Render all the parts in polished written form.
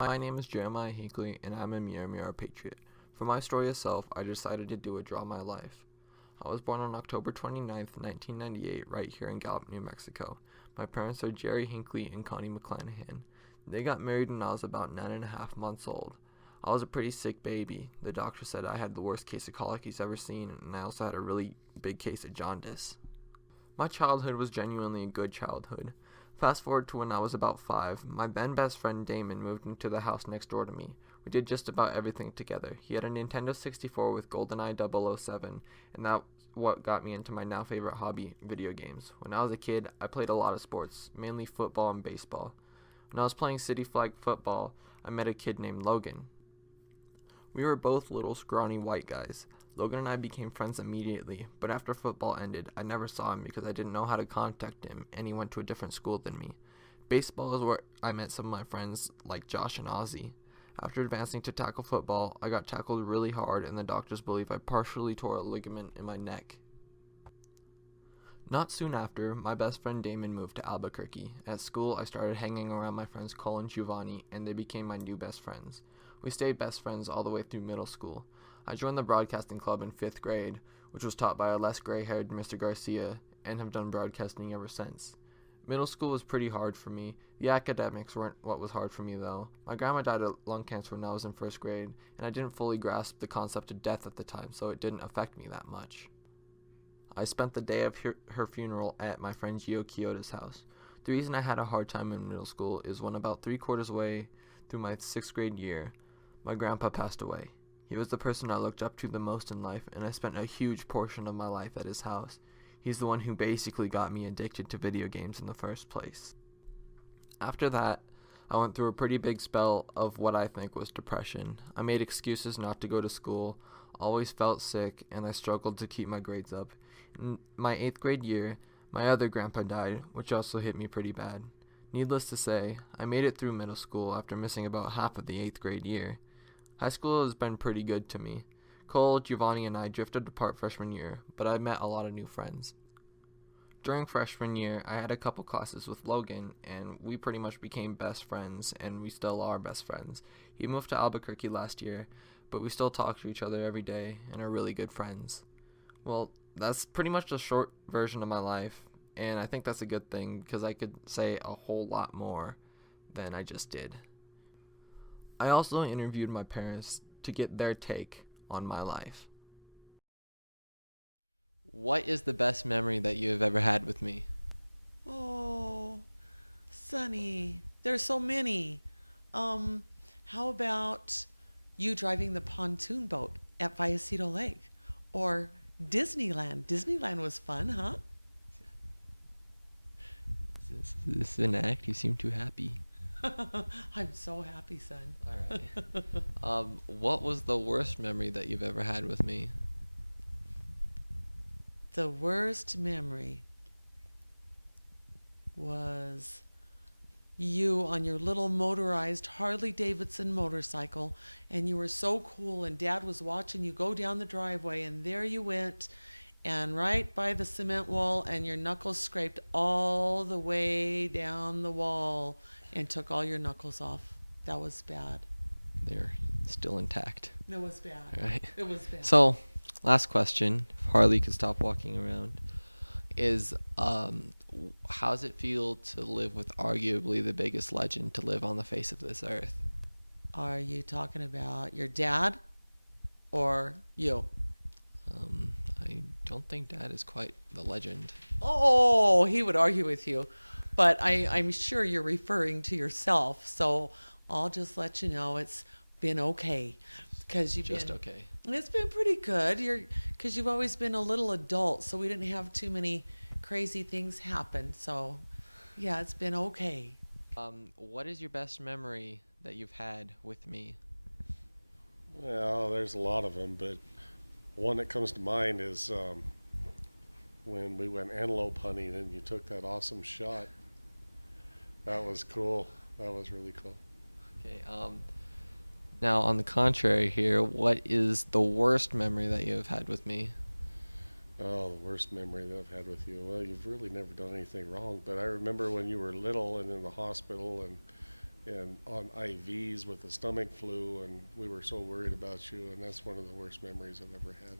My name is Jeremiah Hinckley, and I'm a Miyamura patriot. For my story itself, I decided to do a Draw My Life. I was born on October 29th, 1998, right here in Gallup, New Mexico. My parents are Jerry Hinckley and Connie McClanahan. They got married when I was about 9.5 months old. I was a pretty sick baby. The doctor said I had the worst case of colic he's ever seen, and I also had a really big case of jaundice. My childhood was genuinely a good childhood. Fast forward to when I was about 5, my then best friend Damon moved into the house next door to me. We did just about everything together. He had a Nintendo 64 with GoldenEye 007, and that's what got me into my now favorite hobby, video games. When I was a kid, I played a lot of sports, mainly football and baseball. When I was playing city flag football, I met a kid named Logan. We were both little scrawny white guys. Logan and I became friends immediately, but after football ended, I never saw him because I didn't know how to contact him, and he went to a different school than me. Baseball is where I met some of my friends like Josh and Ozzy. After advancing to tackle football, I got tackled really hard, and the doctors believe I partially tore a ligament in my neck. Not soon after, my best friend Damon moved to Albuquerque. At school, I started hanging around my friends Cole and Giovanni, and they became my new best friends. We stayed best friends all the way through middle school. I joined the broadcasting club in 5th grade, which was taught by a less gray-haired Mr. Garcia, and have done broadcasting ever since. Middle school was pretty hard for me. The academics weren't what was hard for me, though. My grandma died of lung cancer when I was in 1st grade, and I didn't fully grasp the concept of death at the time, so it didn't affect me that much. I spent the day of her funeral at my friend Gio Kyoto's house. The reason I had a hard time in middle school is when about 3/4 way through my 6th grade year, my grandpa passed away. He was the person I looked up to the most in life, and I spent a huge portion of my life at his house. He's the one who basically got me addicted to video games in the first place. After that, I went through a pretty big spell of what I think was depression. I made excuses not to go to school, always felt sick, and I struggled to keep my grades up. In my 8th grade year, my other grandpa died, which also hit me pretty bad. Needless to say, I made it through middle school after missing about half of the 8th grade year. High school has been pretty good to me. Cole, Giovanni, and I drifted apart freshman year, but I met a lot of new friends. During freshman year, I had a couple classes with Logan, and we pretty much became best friends, and we still are best friends. He moved to Albuquerque last year, but we still talk to each other every day and are really good friends. Well, that's pretty much the short version of my life, and I think that's a good thing because I could say a whole lot more than I just did. I also interviewed my parents to get their take on my life. What is the best memory that you have ever had with me? Oh, Sonny, there's so many. Um, how about you driving the pontoon boat at Vallecito Lake? Or Disneyland. Disneyland was fun, huh? Is this an act? You seem too happy. I'm so happy, son. All right. What was the worst memory that you've ever had with me? The worst memory was you on your little motorized Harley Davidson motorcycle, and you were so cool, and Dad was watching you go down the driveway, and there you went, and right by the cement wall, and your knuckles scraped all the way down the wall and took all your knuckles off. That was bad. They're still intact. It was bad. All right. It was bad. So, last question. If Harley could stop walking around, is how does it feel to live with arguably the biggest legend to live on the face of this earth? Are you talking about your dad or you? I don't think Dad is quite the legend. Oh, he would argue with you. But I'm sure you're referring to yourself. So I'll just let you know it's been okay. Because you've Just been, okay. it's been pretty good. Because you've always been a little adult, so we didn't have too many crazy things happen. So, yeah, it's been okay. What is your best memory that you've had with me? Well, there's a lot of them, but one that comes to mind is when we went antelope hunting and you took that awesome shot. That was cool. That was really cool. Okay. Now, on the contrary here, what is the worst memory that you have had with me? Oh, the worst memory that I've had with you. Well, you've really never done anything wrong, but I remember when you were little and in the hospital and and on IVs with the stomach flu, and we were so worried about you, and that's one of the worst memories I've ever had.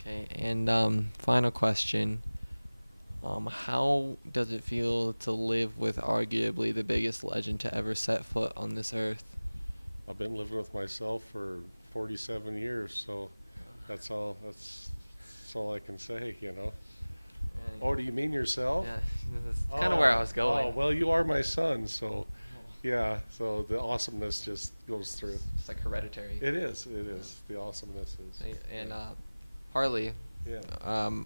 Okay, and final question. How does it feel to live with arguably the biggest legend to ever set foot on this earth? I've been living with myself for 47 years, so that's all I can say, you know. Oh, do you mean yourself? Yeah, that's kind of where I was going. Oh, well, you are my son, so yeah, so the awesomeness just goes through. It's like hereditary. It is. The awesomeness is. And Harley, Yeah.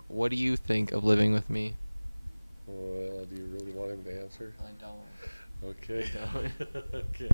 what do you think of living with me? Well, do you really want him to answer? I don't. Okay. I don't. Okay.